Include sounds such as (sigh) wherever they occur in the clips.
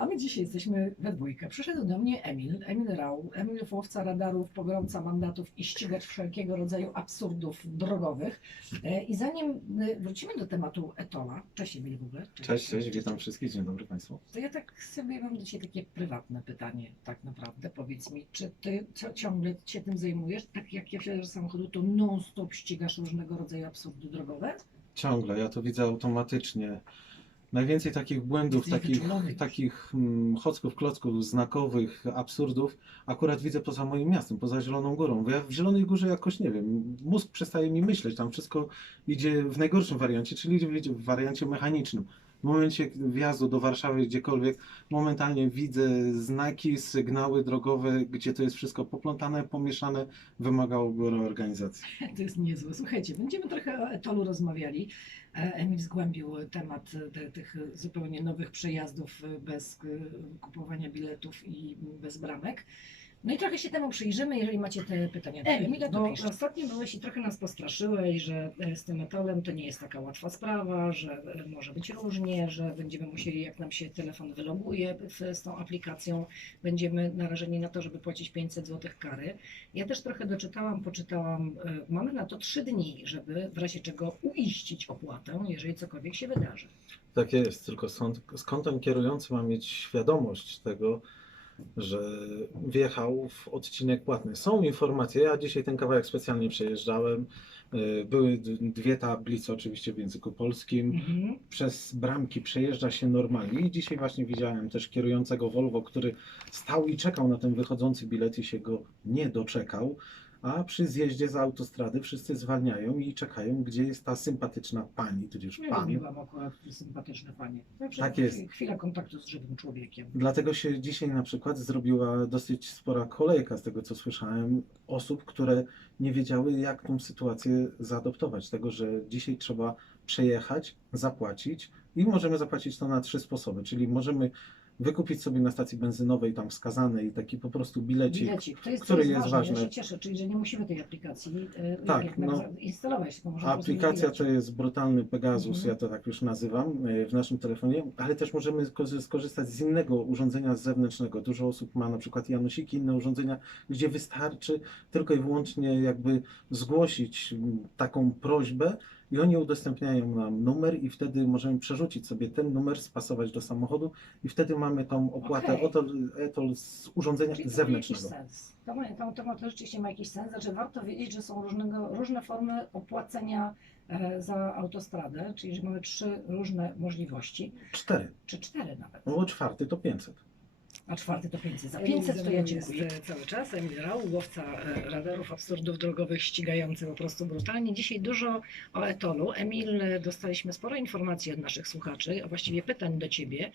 A my dzisiaj jesteśmy we dwójkę. Przyszedł do mnie Emil, Emil Rał, Emil łowca radarów, pogromca mandatów i ścigacz wszelkiego rodzaju absurdów drogowych. E, I zanim e, wrócimy do tematu Etola, cześć Emil w ogóle. Cześć, cześć, witam wszystkich, dzień dobry Państwu. To ja tak sobie mam do Ciebie takie prywatne pytanie, tak naprawdę. Powiedz mi, czy Ty ciągle się tym zajmujesz? Tak jak ja wsiadasz do samochodu, to non-stop ścigasz różnego rodzaju absurdy drogowe? Ciągle, ja to widzę automatycznie. Najwięcej takich błędów, Jesteś takich, wyczulony. takich mm, chocków, klocków, znakowych, absurdów akurat widzę poza moim miastem, poza Zieloną Górą. Bo ja w Zielonej Górze jakoś, nie wiem, mózg przestaje mi myśleć, tam wszystko idzie w najgorszym wariancie, czyli w wariancie mechanicznym. W momencie wjazdu do Warszawy, gdziekolwiek, momentalnie widzę znaki, sygnały drogowe, gdzie to jest wszystko poplątane, pomieszane, wymagałoby reorganizacji. (laughs) To jest niezłe. Słuchajcie, będziemy trochę o Etolu rozmawiali. E, Emil zgłębił temat te, tych zupełnie nowych przejazdów e, bez e, kupowania biletów i bez bramek. No i trochę się temu przyjrzymy, jeżeli macie te pytania. Emila, to pisz. Ostatnio byłeś i trochę nas postraszyłeś, że e, z tym Etolem to nie jest taka łatwa sprawa, że e, może być różnie, że będziemy musieli, jak nam się telefon wyloguje z, tą aplikacją, będziemy narażeni na to, żeby płacić 500 zł kary. Ja też trochę doczytałam, poczytałam. e, Mamy na to trzy dni, żeby w razie czego uiścić opłatę, jeżeli cokolwiek się wydarzy. Tak jest, tylko skąd, skąd ten kierujący ma mieć świadomość tego, że wjechał w odcinek płatny. Są informacje, ja dzisiaj ten kawałek specjalnie przejeżdżałem, y, były dwie tablice oczywiście w języku polskim, Mhm. przez bramki przejeżdża się normalnie i dzisiaj właśnie widziałem też kierującego Volvo, który stał i czekał na ten wychodzący bilet i się go nie doczekał, a przy zjeździe z autostrady wszyscy zwalniają i czekają, gdzie jest ta sympatyczna pani, tudzież Ja pan. lubiłam akurat sympatyczne panie. Zawsze Tak jest. Chwila kontaktu z żywym człowiekiem. Dlatego się dzisiaj na przykład zrobiła dosyć spora kolejka, z tego co słyszałem, osób, które nie wiedziały, jak tą sytuację zaadoptować. Tego, że dzisiaj trzeba przejechać, zapłacić i możemy zapłacić to na trzy sposoby. Czyli możemy wykupić sobie na stacji benzynowej tam wskazanej taki po prostu bilecik. Bilecik, to jest, który to jest, ważny. Ja się cieszę, czyli że nie musimy tej aplikacji e, Tak, jak no. no, instalować, tylko możemy A po prostu aplikacja bilecik. to jest brutalny Pegasus, Mhm. ja to tak już nazywam e, w naszym telefonie, ale też możemy sko- skorzystać z innego urządzenia zewnętrznego. Dużo osób ma na przykład Janusiki, inne urządzenia, gdzie wystarczy tylko i wyłącznie jakby zgłosić m, taką prośbę i oni udostępniają nam numer i wtedy możemy przerzucić sobie ten numer, spasować do samochodu i wtedy mamy tą opłatę Okej. etol z urządzenia Czyli to ma zewnętrznego. jakiś sens. To, ma, to, to, ma, to rzeczywiście ma jakiś sens. Znaczy warto wiedzieć, że są różnego, różne formy opłacenia e, za autostradę, czyli że mamy trzy różne możliwości, Cztery. czy cztery nawet. No bo czwarty to 500. A czwarty to 500. Za Emil 500 to ja mną jest, dziękuję. Cały czas Emil Rał, łowca e, radarów absurdów drogowych, ścigający po prostu brutalnie. Dzisiaj dużo o Etolu. Emil, e, dostaliśmy sporo informacji od naszych słuchaczy, a właściwie pytań do Ciebie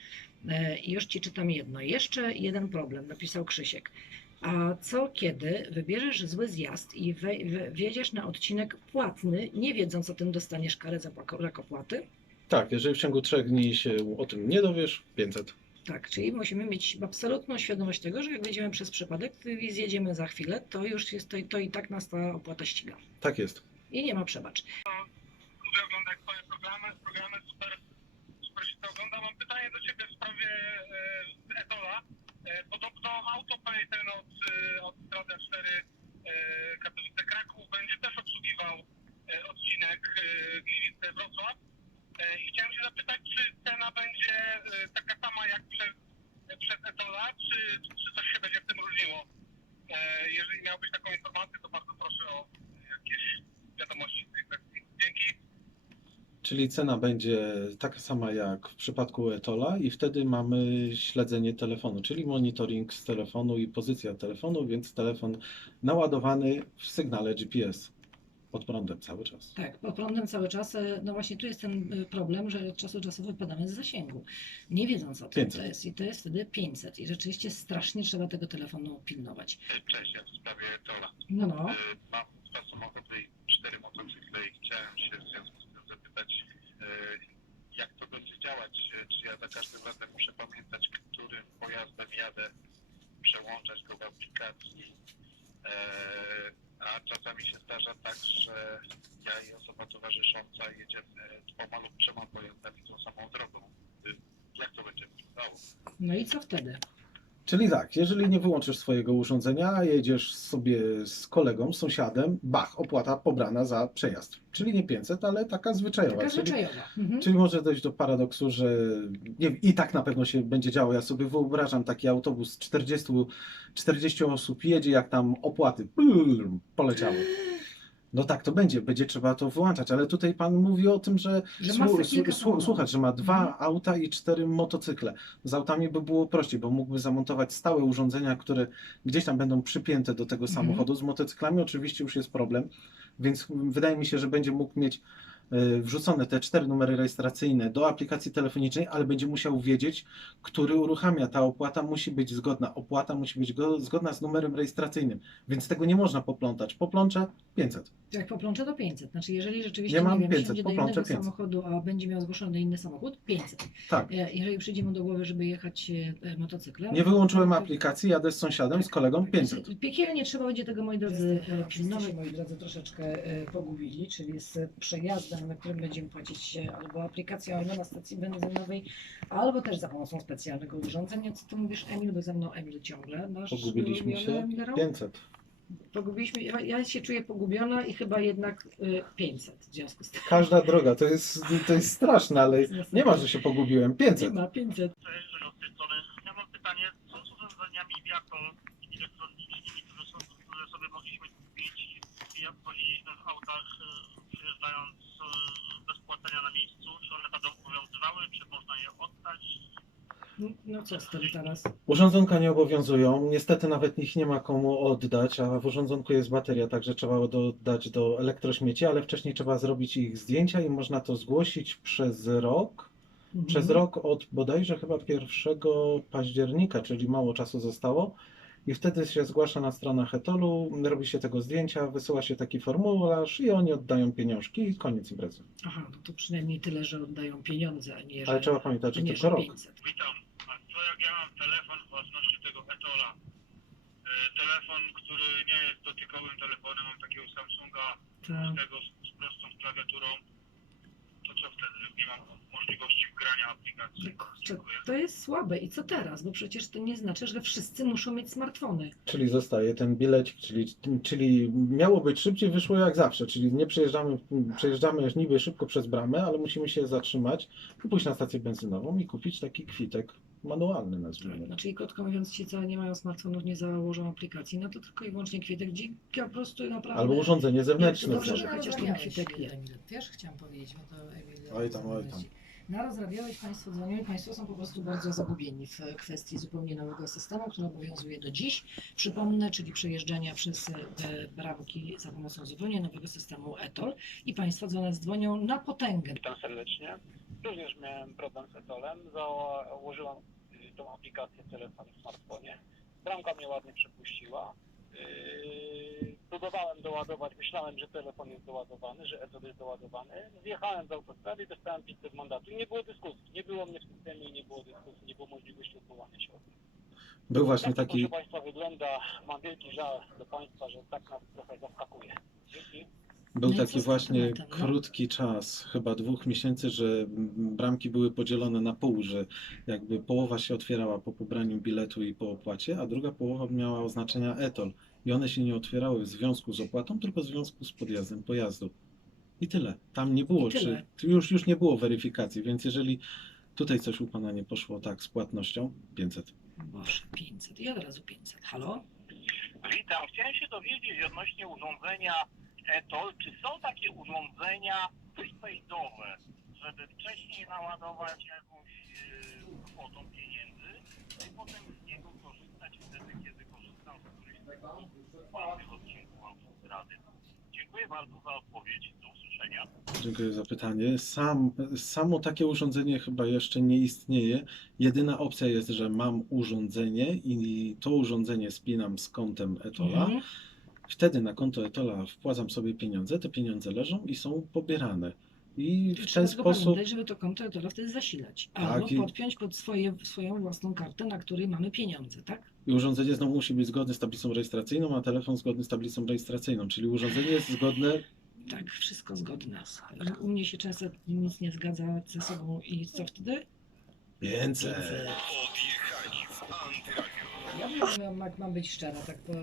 E, i już Ci czytam jedno. Jeszcze jeden problem, napisał Krzysiek. A co kiedy wybierzesz zły zjazd i we, we, wjedziesz na odcinek płatny, nie wiedząc o tym dostaniesz karę za brak opłaty? Tak, jeżeli w ciągu trzech dni się o tym nie dowiesz, 500. Tak, czyli musimy mieć absolutną świadomość tego, że jak wejdziemy przez przypadek i zjedziemy za chwilę, to już jest to, to i tak nas ta opłata ściga. Tak jest. I nie ma przebacz. lubię oglądać twoje programy, programy super, super się to ogląda. Mam pytanie do ciebie w sprawie e, Etola. E, podobno AutoPay ten od, e, od Strada 4 e, Katowice Kraków będzie też obsługiwał e, odcinek e, Gliwice Wrocław. E, chciałem się zapytać, czy cena będzie e, taka sama jak przed, przed Etola, czy, czy coś się będzie w tym różniło? E, jeżeli miałbyś taką informację, to bardzo proszę o jakieś wiadomości w tej kwestii. Dzięki. Czyli cena będzie taka sama jak w przypadku Etola i wtedy mamy śledzenie telefonu, czyli monitoring z telefonu i pozycja telefonu, więc telefon naładowany w sygnale GPS pod prądem cały czas. Tak, pod prądem cały czas. e, No właśnie tu jest ten e, problem, że od czasu do czasu wypadamy z zasięgu. Nie wiedząc o tym, 500. to jest, i to jest wtedy 500. I rzeczywiście strasznie trzeba tego telefonu pilnować. Cześć, ja w sprawie Tola. No, no. E, Mam dwa samochody i cztery motocykle i chciałem się w związku z tym zapytać, jak to będzie działać? Czy ja za każdym razem muszę pamiętać, którym pojazdem jadę, przełączać go w aplikacji? E, A czasami się zdarza tak, że ja i osoba towarzysząca jedziemy dwoma lub trzema pojazdami tą samą drogą. E, Jak to będzie? dało. No i co wtedy? Czyli tak, jeżeli nie wyłączysz swojego urządzenia, a jedziesz sobie z kolegą, z sąsiadem, bach, opłata pobrana za przejazd. Czyli nie 500, ale taka zwyczajowa. Taka czyli, zwyczajowa. Mhm. czyli może dojść do paradoksu, że nie, i tak na pewno się będzie działo. Ja sobie wyobrażam taki autobus 40, 40 osób jedzie, jak tam opłaty poleciały. No tak to będzie, będzie trzeba to wyłączać, ale tutaj pan mówi o tym, że, Że słu- słu- że ma dwa Mhm. auta i cztery motocykle. Z autami by było prościej, bo mógłby zamontować stałe urządzenia, które gdzieś tam będą przypięte do tego Mhm. samochodu. Z motocyklami oczywiście już jest problem, więc wydaje mi się, że będzie mógł mieć e, wrzucone te cztery numery rejestracyjne do aplikacji telefonicznej, ale będzie musiał wiedzieć, który uruchamia. Ta opłata musi być zgodna. Opłata musi być go, zgodna z numerem rejestracyjnym, więc tego nie można poplątać. Poplącze 500. Jak poplącze do 500. Znaczy, jeżeli rzeczywiście Nie nie, wiem, 500, wsiądzie do poplączę innego 500. samochodu, a będzie miał zgłoszony inny samochód, 500. Tak. E, Jeżeli przyjdzie mu do głowy, żeby jechać e, motocyklem. Nie wyłączyłem to- aplikacji, jadę z sąsiadem, z kolegą 500. Piekielnie trzeba będzie tego, moi drodzy, e, pilnować. moi drodzy, troszeczkę e, pogubili, czyli z przejazdem, na którym będziemy płacić e, albo aplikacją, albo na stacji benzynowej, albo też za pomocą specjalnego urządzenia. Co ty mówisz, Emil, bo ze mną Emil ciągle. Masz Pogubiliśmy się. Emilero? 500. Pogubiliśmy, ja, ja się czuję pogubiona i chyba jednak y, 500 w związku z tym. Każda droga, to jest, to jest straszne, ale nie ma, że się pogubiłem. Nie 500. ma 500. Cześć, Żydł z tej strony. Ja mam pytanie, co z urządzeniami Viaco elektronicznymi, które, są, które sobie mogliśmy kupić i jak woziliśmy w autach e, przyjeżdżając e, bez płacenia na miejscu? Czy one będą obowiązywały, czy można je oddać? No co z tym teraz? Urządzonka nie obowiązują. Niestety nawet ich nie ma komu oddać, a w urządzonku jest bateria, także trzeba dodać do elektrośmieci, ale wcześniej trzeba zrobić ich zdjęcia i można to zgłosić przez rok. Mhm. Przez rok od bodajże chyba 1 października, czyli mało czasu zostało. I wtedy się zgłasza na stronach Etolu, robi się tego zdjęcia, wysyła się taki formularz i oni oddają pieniążki i koniec imprezy. Aha, no to przynajmniej tyle, że oddają pieniądze, a nie, że, Ale trzeba pamiętać, że że nie, tylko że rok. 500. Co jak ja mam telefon w własności tego Etola? E, telefon, który nie jest dotykowym telefonem, mam takiego Samsunga Tak. z tego z, z prostą klawiaturą. To co wtedy? Nie mam możliwości wgrania aplikacji. Dziękuję. To jest słabe. I co teraz? Bo przecież to nie znaczy, że wszyscy muszą mieć smartfony. Czyli zostaje ten bilecik, czyli, czyli miało być szybciej, wyszło jak zawsze, czyli nie przejeżdżamy, przejeżdżamy niby szybko przez bramę, ale musimy się zatrzymać, pójść na stację benzynową i kupić taki kwitek manualny nazwijmy. Znaczy, i krótko mówiąc, ci, co nie mają smartfonów, nie założą aplikacji, no to tylko i wyłącznie kwitek, gdzie po prostu naprawdę... Albo urządzenie zewnętrzne. Dobrze, że chociaż ten kwitek je. Emil. Wiesz, chciałam powiedzieć, bo to Emil... Oj tam, oj tam. Narozrabiałeś Państwo dzwonili, Państwo są po prostu bardzo zagubieni w kwestii zupełnie nowego systemu, który obowiązuje do dziś. Przypomnę, czyli przejeżdżania przez e, bramki za pomocą zupełnie nowego systemu ETOL i Państwo do nas dzwonią na potęgę. Witam serdecznie. Również miałem problem z Etolem. Założyłam tą aplikację w telefonie, w smartfonie. Bramka mnie ładnie przepuściła. Yy, Próbowałem doładować, myślałem, że telefon jest doładowany, że Etol jest doładowany. Zjechałem z autostrady i dostałem 500 mandatu. I nie było dyskusji. Nie było mnie w systemie i nie było dyskusji, nie było możliwości odwołania się od. Był właśnie Tak to, taki, proszę Państwa, wygląda. Mam wielki żal do Państwa, że tak nas trochę zaskakuje. Dzięki. Był No taki właśnie tematem, no? krótki czas, chyba dwóch miesięcy, że bramki były podzielone na pół, że jakby połowa się otwierała po pobraniu biletu i po opłacie, a druga połowa miała oznaczenia ETOL. I one się nie otwierały w związku z opłatą, tylko w związku z podjazdem pojazdu. I tyle. Tam nie było, I tyle. czy już, już nie było weryfikacji, więc jeżeli tutaj coś u Pana nie poszło tak z płatnością, 500. Boże, 500 i od razu 500. Halo? Witam. Chciałem się dowiedzieć odnośnie urządzenia ETOL, czy są takie urządzenia prepaidowe, żeby wcześniej naładować jakąś kwotą pieniędzy i potem z niego korzystać wtedy, kiedy korzystam z którychś z tych odcinków autostrady. Dziękuję bardzo za odpowiedź. Do usłyszenia. Dziękuję za pytanie. Sam, samo takie urządzenie chyba jeszcze nie istnieje. Jedyna opcja jest, że mam urządzenie i to urządzenie spinam z kontem Etola. Mhm. Wtedy na konto Etola wpłacam sobie pieniądze, te pieniądze leżą i są pobierane. I w Trzeba ten sposób, pamiętać, żeby to konto ETOL wtedy zasilać. Tak, Albo i- podpiąć pod swoje, swoją własną kartę, na której mamy pieniądze, tak? i urządzenie znowu musi być zgodne z tablicą rejestracyjną, a telefon zgodny z tablicą rejestracyjną, czyli urządzenie jest zgodne Tak, wszystko zgodne. U mnie się często nic nie zgadza ze sobą i co wtedy? 500. Ja bym, jak mam być szczera, tak po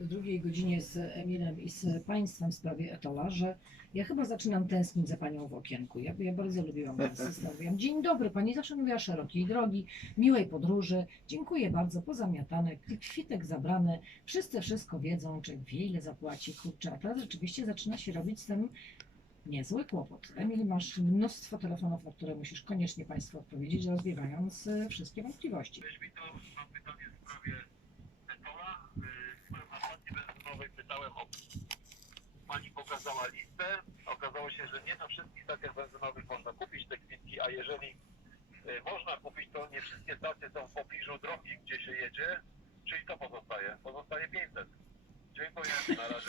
drugiej godzinie z Emilem i z Państwem w sprawie Etola, że ja chyba zaczynam tęsknić za Panią w okienku. Ja, ja bardzo lubiłam ten system. Mówiłam, dzień dobry, Pani zawsze mówiła szerokiej drogi, miłej podróży, dziękuję bardzo, pozamiatane, kwitek zabrany, wszyscy wszystko wiedzą, czy wie ile zapłaci, kurczę, a teraz rzeczywiście zaczyna się robić z tym niezły kłopot. Emil, masz mnóstwo telefonów, na które musisz koniecznie Państwu odpowiedzieć, rozwiewając y, wszystkie wątpliwości. Wiesz mi to, mam pytanie w sprawie Etola. Y, Byłem na stacji benzynowej, pytałem o... Pani pokazała listę. Okazało się, że nie na wszystkich stacjach benzynowych można kupić te kwitki, a jeżeli y, można kupić, to nie wszystkie stacje są w pobliżu drogi, gdzie się jedzie. Czyli to pozostaje? Pozostaje 500. Dziękuję, na razie.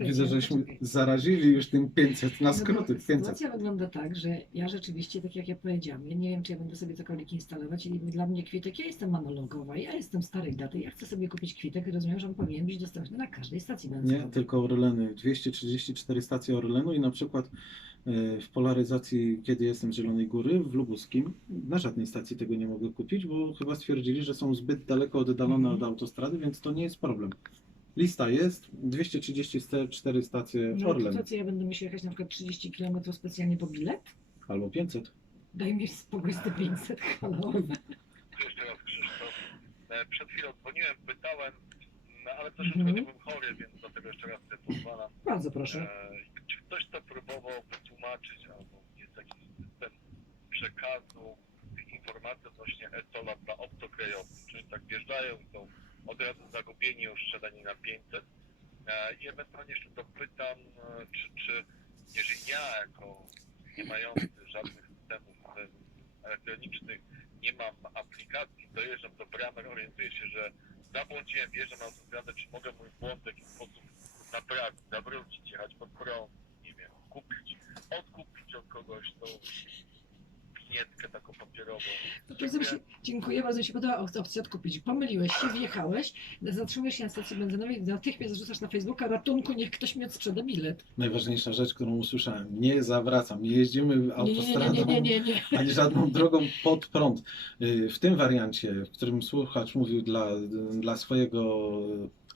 Widzę, Słuchajcie, żeśmy zarazili już tym 500 na skróty. 500. Sytuacja wygląda tak, że ja rzeczywiście, tak jak ja powiedziałam, ja nie wiem, czy ja będę sobie cokolwiek instalować i dla mnie kwitek, ja jestem analogowa, ja jestem starej daty, ja chcę sobie kupić kwitek i rozumiem, że on powinien być dostępny na każdej stacji Nie, benzynowej. tylko Orleny. 234 stacje Orlenu i na przykład e, w polaryzacji, kiedy jestem z Zielonej Góry, w Lubuskim, na żadnej stacji tego nie mogę kupić, bo chyba stwierdzili, że są zbyt daleko oddalone Mhm. od autostrady, więc to nie jest problem. Lista jest, 234 stacje No to Orlen, co, co ja będę musiała jechać na przykład 30 km specjalnie po bilet? albo 500. Daj mi spokój z te 500, halo. Jeszcze raz Krzysztof. E, Przed chwilą dzwoniłem, pytałem, no, ale Mhm. troszeczkę byłem chory, więc dlatego jeszcze raz sobie pozwalam. Bardzo proszę. E, Czy ktoś to próbował wytłumaczyć, albo jest jakiś system przekazu tych informacji odnośnie Etola dla obcokrajowców? Czy tak wjeżdżają i są od razu zagubieni, już sprzedani na 500? E, I ewentualnie jeszcze dopytam, e, czy, czy jeżeli ja jako nie mający żadnych systemów elektronicznych nie mam aplikacji, dojeżdżam do bramy, orientuję się, że zabłądziłem, wjeżdżam na autostradę, czy mogę mój błąd w jakiś sposób naprawić, zawrócić, jechać pod prąd, nie wiem, kupić, odkupić od kogoś tą winietkę taką papierową. Bardzo się, dziękuję, bardzo mi się podoba op- opcja odkupić. Pomyliłeś się, wjechałeś, zatrzymujesz się na stacji benzynowej, natychmiast rzucasz na Facebooka ratunku, niech ktoś mi odsprzeda bilet. Najważniejsza rzecz, którą usłyszałem, nie zawracam, nie jeździmy Nie, nie, nie, autostradą. nie, nie, nie, nie. ani żadną drogą pod prąd. Y, W tym wariancie, w którym słuchacz mówił dla, dla swojego.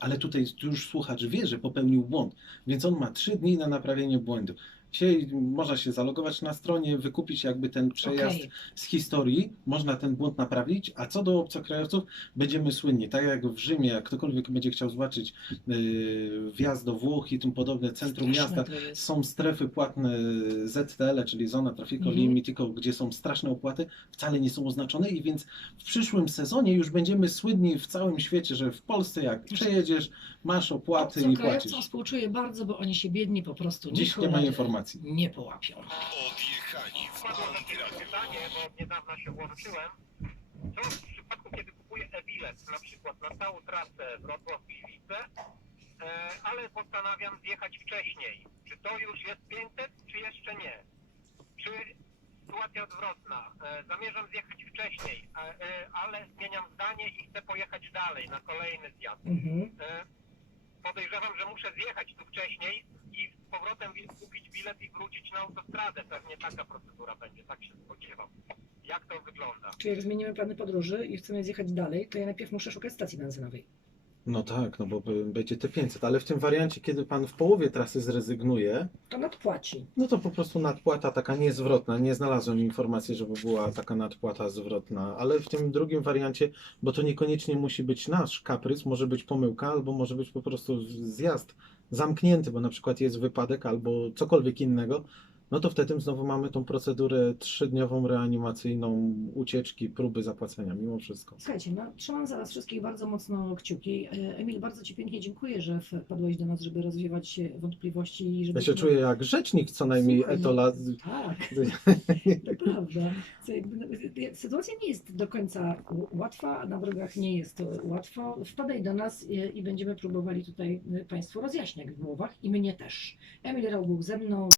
Ale tutaj już słuchacz wie, że popełnił błąd, więc on ma trzy dni na naprawienie błędu. Dzisiaj można się zalogować na stronie, wykupić jakby ten przejazd Okej. z historii, można ten błąd naprawić, a co do obcokrajowców, będziemy słynni. Tak jak w Rzymie, jak ktokolwiek będzie chciał zobaczyć yy, wjazd do Włoch i tym podobne, centrum Straszne miasta, są strefy płatne ZTL, czyli zona trafico Mhm. limitico, gdzie są straszne opłaty, wcale nie są oznaczone i więc w przyszłym sezonie już będziemy słynni w całym świecie, że w Polsce jak przejedziesz, masz opłaty i Obcokrajowcom płacisz. współczuję bardzo, bo oni się biedni po prostu Dziś ni nie ma cholery informacji. Nie połapią. Padło takie pytanie, bo niedawno się włączyłem. Co w przypadku, kiedy kupuję e-bilet, na przykład na całą trasę Wrocław-Gliwice, e, ale postanawiam zjechać wcześniej. Czy to już jest 500, czy jeszcze nie? Czy sytuacja odwrotna? E, zamierzam zjechać wcześniej, a, e, ale zmieniam zdanie i chcę pojechać dalej na kolejny zjazd. Mhm. E, podejrzewam, że muszę zjechać tu wcześniej powrotem kupić bilet i wrócić na autostradę. Pewnie taka procedura będzie, tak się spodziewam. Jak to wygląda? Czyli jak zmienimy plany podróży i chcemy zjechać dalej, to ja najpierw muszę szukać stacji benzynowej. No tak, no bo b- będzie te 500, ale w tym wariancie, kiedy pan w połowie trasy zrezygnuje, To nadpłaci. no to po prostu nadpłata taka niezwrotna. Nie znalazłem informacji, żeby była taka nadpłata zwrotna, ale w tym drugim wariancie, bo to niekoniecznie musi być nasz kaprys, może być pomyłka, albo może być po prostu zjazd zamknięty, bo na przykład jest wypadek albo cokolwiek innego, no to wtedy znowu mamy tą procedurę trzydniową reanimacyjną ucieczki, próby zapłacenia mimo wszystko. Słuchajcie, no, trzymam za Was wszystkich bardzo mocno kciuki. E, Emil, bardzo Ci pięknie dziękuję, że wpadłeś do nas, żeby rozwiewać wątpliwości. i Ja żebyśmy- się czuję jak rzecznik co najmniej Słuchaj, no, Etola. Tak, (laughs) to prawda. E, Sytuacja nie jest do końca łatwa, na drogach nie jest to łatwo. Wpadaj do nas e, i będziemy próbowali tutaj e, Państwu rozjaśniać w głowach i mnie też. Emil był ze mną.